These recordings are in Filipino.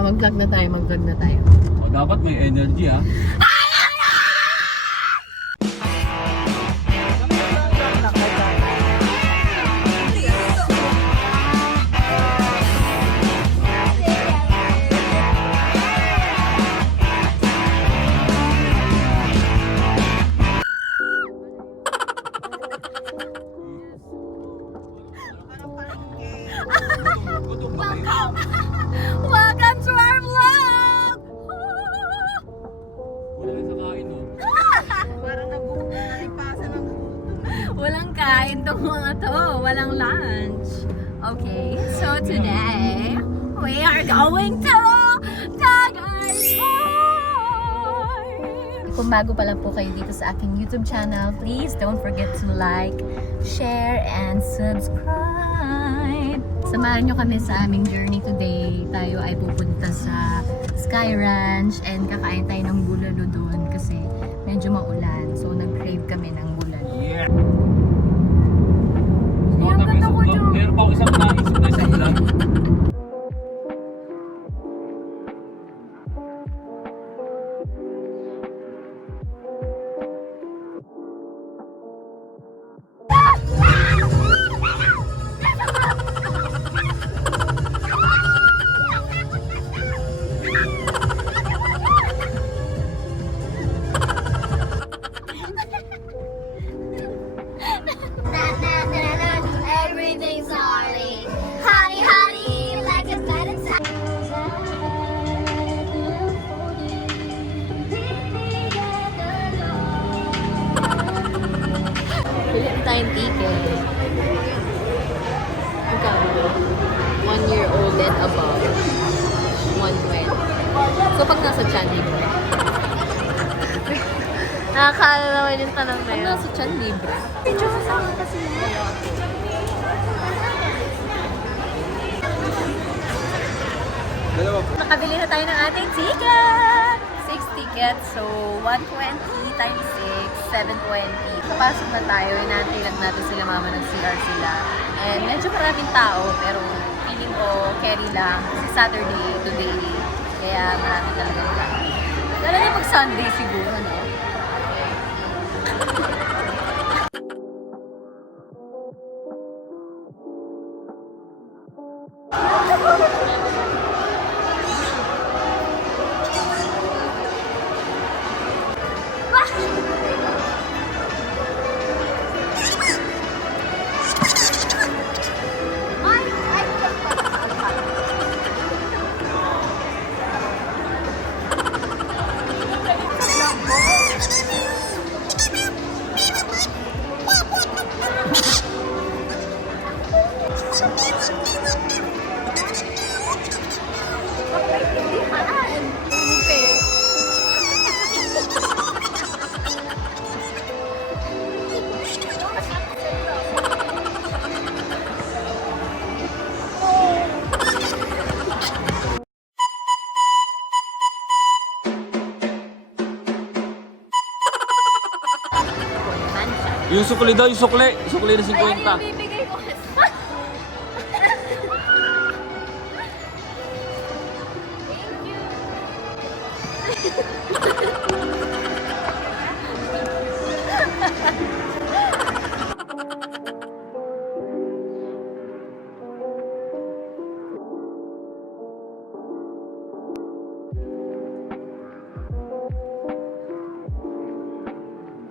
Mag-vlog na tayo, mag-vlog na tayo. O, dapat may energy ha. Welcome to our vlog! Wala kayo sa kain no? Parang nalipasan ng Walang kain tong mga to. Walang lunch. Okay, so today, we are going to Tagaytay! Kung bago pa lang po kayo dito sa aking YouTube channel, please don't forget to like, share, and subscribe. Samahan nyo kami sa aming journey today. Tayo ay pupunta sa Sky Ranch and kakain tayo ng bulalo doon kasi medyo maulan. So nag-crave kami ng bulalo. Yeah! Ang ganda ko dyan. Meron pa ako isang naisip na isang vlog. Everything's holly, holly, holly, like a butterfly. Bili tayong ticket. Magkano? 1 year old and above. 120. So pag nasa Chan, libre. Nakakala naman yung tanong na Pag yun. nasa Chan, libre. Medyo kasama kasi Nakabili na tayo ng ating ticket! 6 tickets. So, 120 times 6, 720. Papasok na tayo. Inantay lang natin sila mama ng CR sila. And medyo maraming tao, pero feeling ko carry lang. Kasi Saturday, today. Kaya marami talagang tao. Lalo na pag Sunday siguro, no? Yung sukli daw, yung sukli. Sukli na 50. Bibigay ko kasi.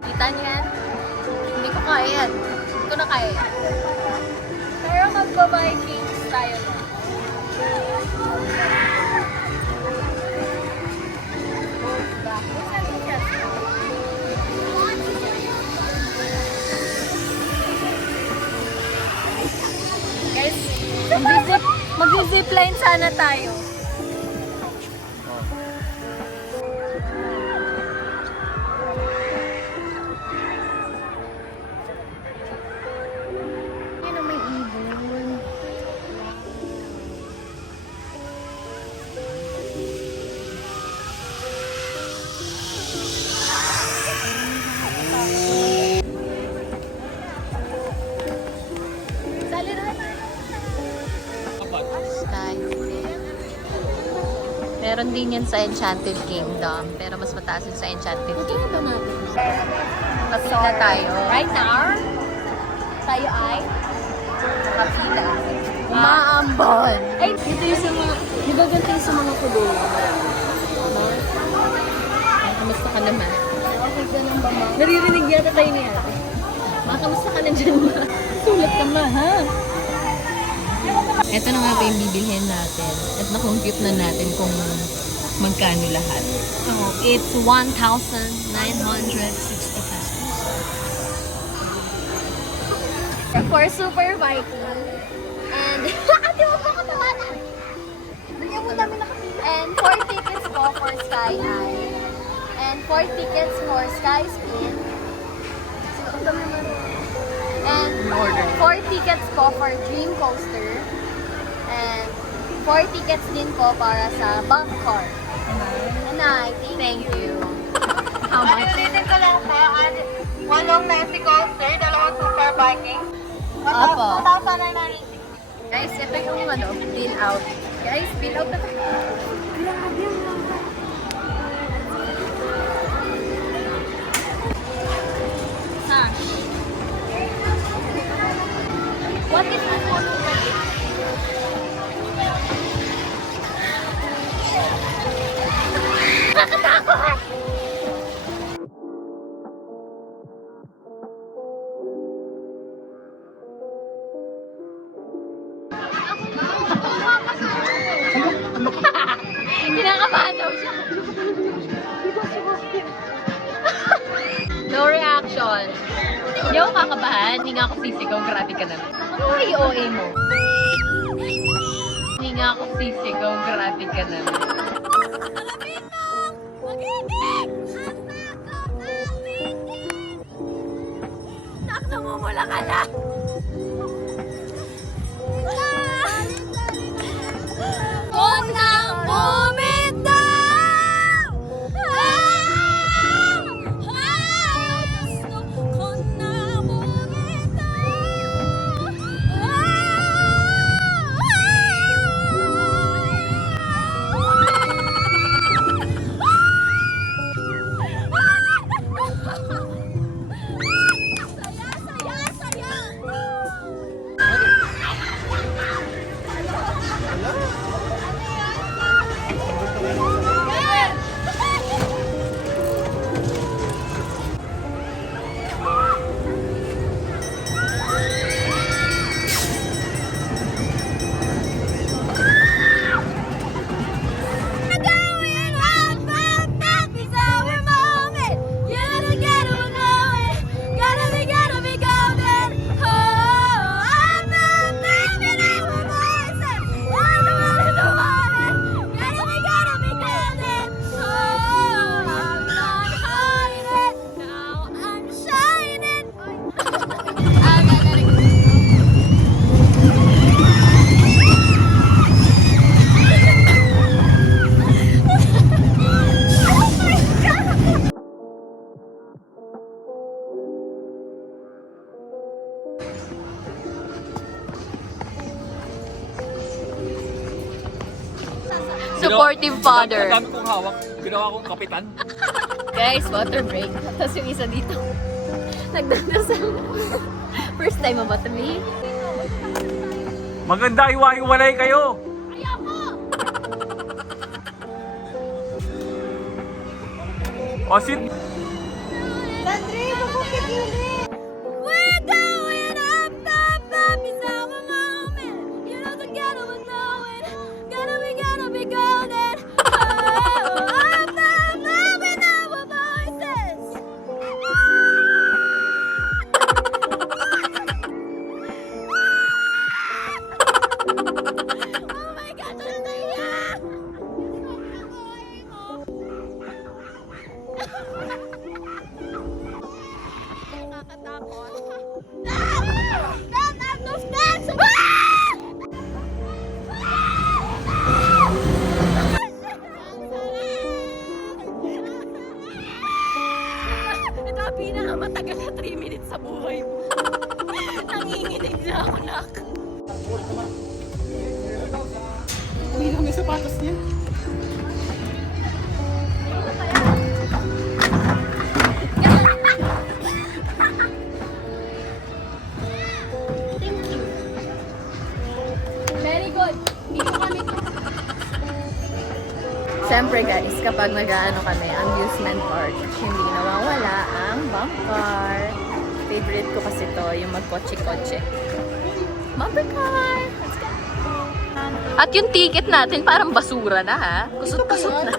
Kita niyo yan? Hindi ko kaya yan. Hindi ko na kaya yan. Pero magba-Vikings tayo na. Guys, mag-zipline sana tayo. Sky. Meron din yan sa Enchanted Kingdom, pero mas mataas yun sa Enchanted Kingdom. Kapila tayo. Right now, tayo ay Kapila. maambon. Ay, dito yung sa mga, di ba ganito yung sa mga kulungan? Ay, kamusta ka naman? Okay, ganun ba, ma? Naririnig yata tayo ni ate. Kamusta ka na dyan, ma? Sulat ka, ma, ha? Ito na nga pa yung bibilhin natin. At na-compute na natin kung magkano lahat. So, it's 1,960 pesos. For Super Viking. And, ate mo pa katawanan. Bigyan mo namin nakapila. And 4 tickets po for Sky High. And 4 tickets for Sky Spin. And 4 tickets po for Dream Coaster. And 4 tickets din po para sa Bump Car. And I thank you. How much? Ulitin ko lang po, 8 Nancy Coaster, 2 Super Viking. Opo. 1,960. Guys, ito yung ano, bill out. Guys, bill out na tayo. Grabe ang lama. What is this one? Kinakabahan daw siya. No reaction. Hindi ako kakabahan. Hindi nga ako sisigaw. Grabe ka naman. Ano ay OA mo? Hindi nga ako sisigaw. Grabe ka naman. Nak, namumula ka na! Unang bumitaw! Gusto ko na Supportive father. Ang dami kong hawak. Ginawa kong kapitan. Guys, water break. Tapos yung isa dito. Nagdadasal. First time mo ba ito, Mi? Maganda, iwa-iwalay kayo. O, sit. We're going up, up, up, it's our moment. You know together we're going. Gotta be golden. Oh, up, up, up in our voices. Oh my God, talaga yan! Siyempre guys, kapag nag-ano kami, amusement park, hindi nawawala ang bumper car. Favorite ko kasi to, yung magkotse-kotse. Bumper car! Let's go! At yung ticket natin parang basura na ha. Kusot-kusot na.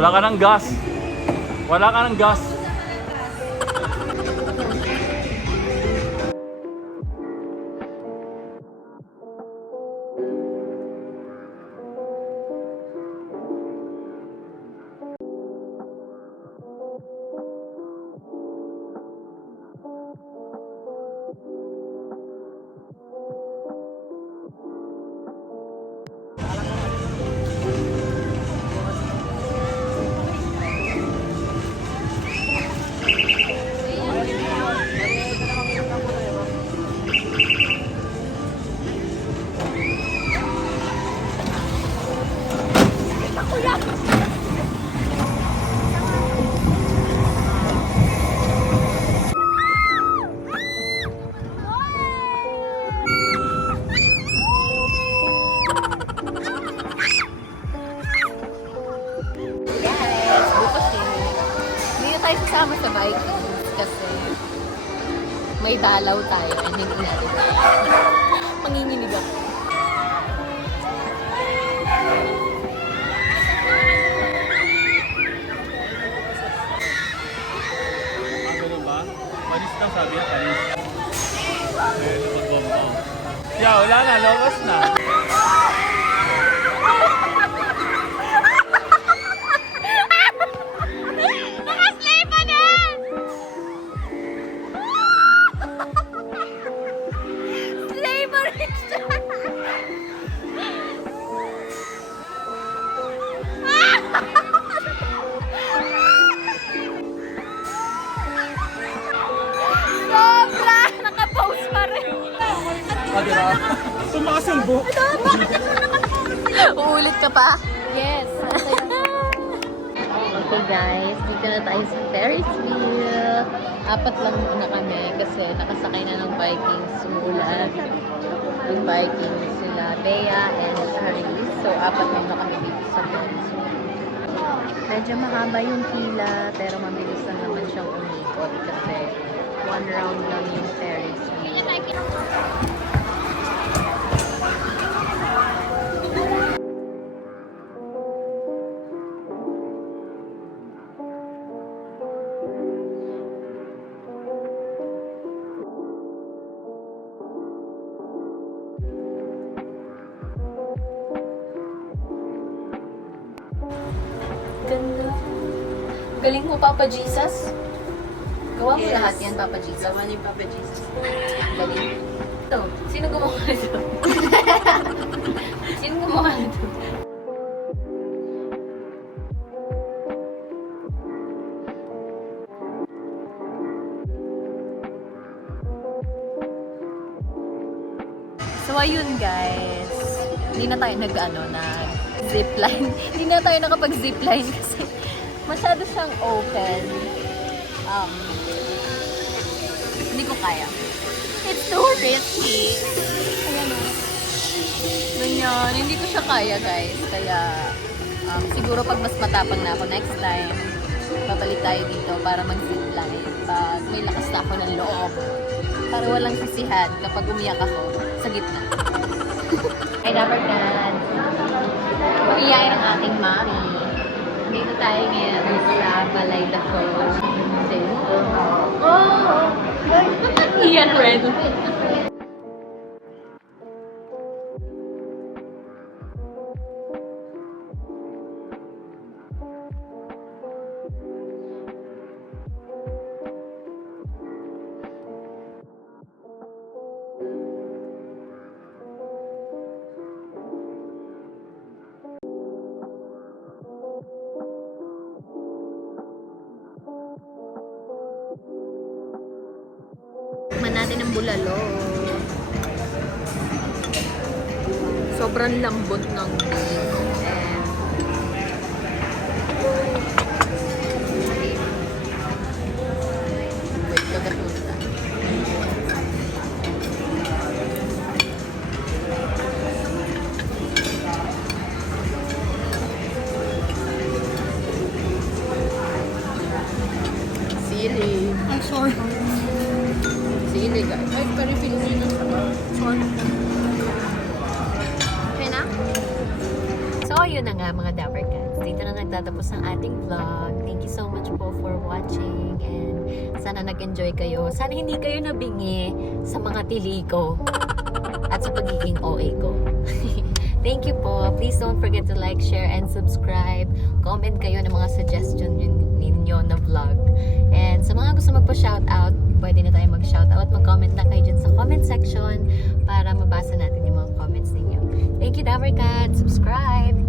Wala ka ng gas. Wala ka ng gas. Tayo sasama sa Vikings kasi may dalaw tayo and hindi natin tayo. Manginginig ako. Ganun ba? Panis lang sabi niya, panis. Ayun, pagbomba. Yeah, wala na, lobos na. Sobra! Naka-pose pa rin. Diba? Sumakasumbo. Uulit ka pa? Yes. Okay guys, dito na tayo sa Ferris wheel. 4 lang muna kami kasi nakasakay na ng Vikings. Sumulan. Yung Vikings sila, Bea and Haris. So 4 muna kami dito sa Ferris wheel. Medyo mahaba yung pila pero mabilis lang naman siyang umikot kasi 1 round lang yung Ferris wheel. Ganda. Galing mo, Papa Jesus. Gawa mo lahat yan, Papa Jesus. Gawa ni Papa Jesus. Galing. Ito, sino gumawa nito? Sino gumawa nito? So ayun guys, hindi na tayo zipline. Hindi na tayo nakapag-zipline kasi masyado siyang open. Hindi ko kaya. It's too risky. Ayan o. Ganyan. Hindi ko siya kaya guys. Kaya siguro pag mas matapang na ako next time, babalik tayo dito para mag-zipline. Pag may lakas na ako ng loob. Para walang sisihan kapag umiyak ako sa gitna. Ay, dapat na iyayin ang ating mami. Dito tayo ngayon sa Balay the Falls. Iyan red. natin ng bulalo. Sobrang lambot ng beef. And wait, kagatuta. Sili. I'm sorry. Sili, guys. Ay, pa-refill nyo na sa Sorry. okay na? So, yun na nga mga Dapper Cats. Dito na nagtatapos ang ating vlog. Thank you so much po for watching and sana nag-enjoy kayo. Sana hindi kayo nabingi sa mga tili ko at sa pagiging OA ko. Thank you po. Please don't forget to like, share, and subscribe. Comment kayo ng mga suggestion ninyo na vlog. And sa mga gusto magpa-shoutout, pwede na tayo mag-shoutout. Mag-comment na kayo dyan sa comment section para mabasa natin yung mga comments ninyo. Thank you, Dapper Cats. Subscribe!